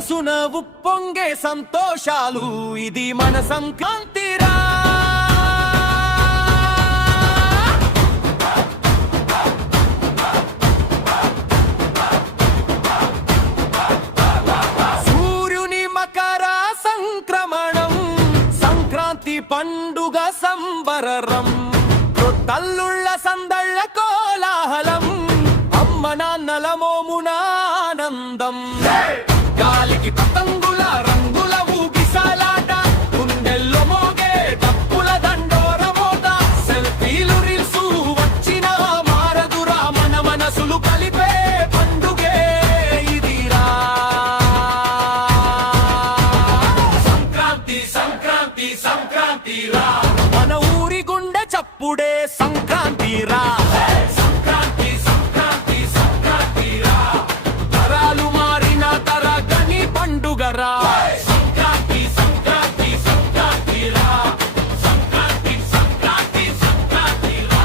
మనసున ఉప్పొంగే సంతోషాలు ఇది మన సంక్రాంతిరా. సూర్యుని మకర సంక్రమణం, సంక్రాంతి పండుగ సంబరం, తల్లుళ్ళ సందళ్ళ కోలాహలం, అమ్మ నాన్నల మోమున ఆనందం. గాలికి పతంగుల రంగుల ఊగిసలాట, గుండెల్లో మోగే డప్పుల దండోర మోత, సెల్ఫీలు రీల్సు వచ్చిన మారదురా, మన మనసులు కలిపే పండుగే ఇదిరా. సంక్రాంతి సంక్రాంతి సంక్రాంతిరా, మన ఊరి గుండె చప్పుడే సంక్రాంతిరా. సంక్రాంతి సంక్రాంతి సంక్రాంతిరా, తరాలు మారిన తరగని పండుగరా. సంక్రాంతి సంక్రాంతి సంక్రాంతిరా, సంక్రాంతి సంక్రాంతి సంక్రాంతిరా.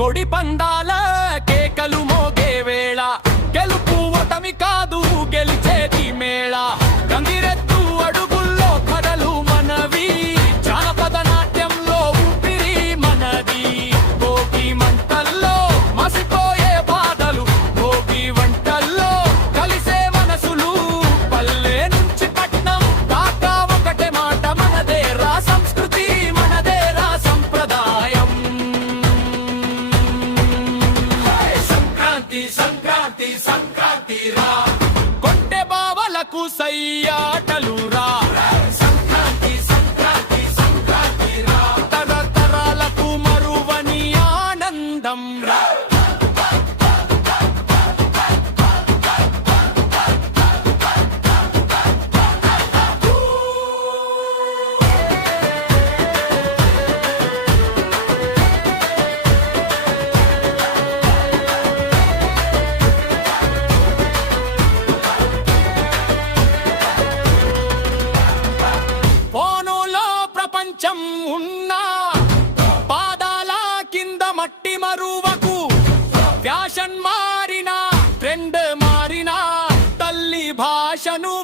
కొడి పందాల కేకలు మోగే వేళ, గెలుపు ఓటమి కాదు గెలిచేది మేళ. గంగిరెద్దు అడుగుల్లో కథలు మనవి, జానపద నాట్యంలో ఊపిరి మనది. భోగి మంటల్లో మసిపోయే బాధలు, భోగి వంటల్లో కలిసే మనసులు, పల్లె నుంచి పట్నం దాకా ఒకటే మాట, మనదేరా సంస్కృతి మనదేరా సంప్రదాయం. సంక్రాంతి సంక్రాంతిరా, కొంటె బావలకు సయ్యాటలురా. సంక్రాంతి సంక్రాంతి సంక్రాంతిరా, తరతరాలకు మరువని ఆనందం రా. ప్రపంచం ఉన్నా పాదాల కింద మట్టి మరువకు, ఫ్యాషన్ మారినా ట్రెండ్ మారినా తల్లి భాషను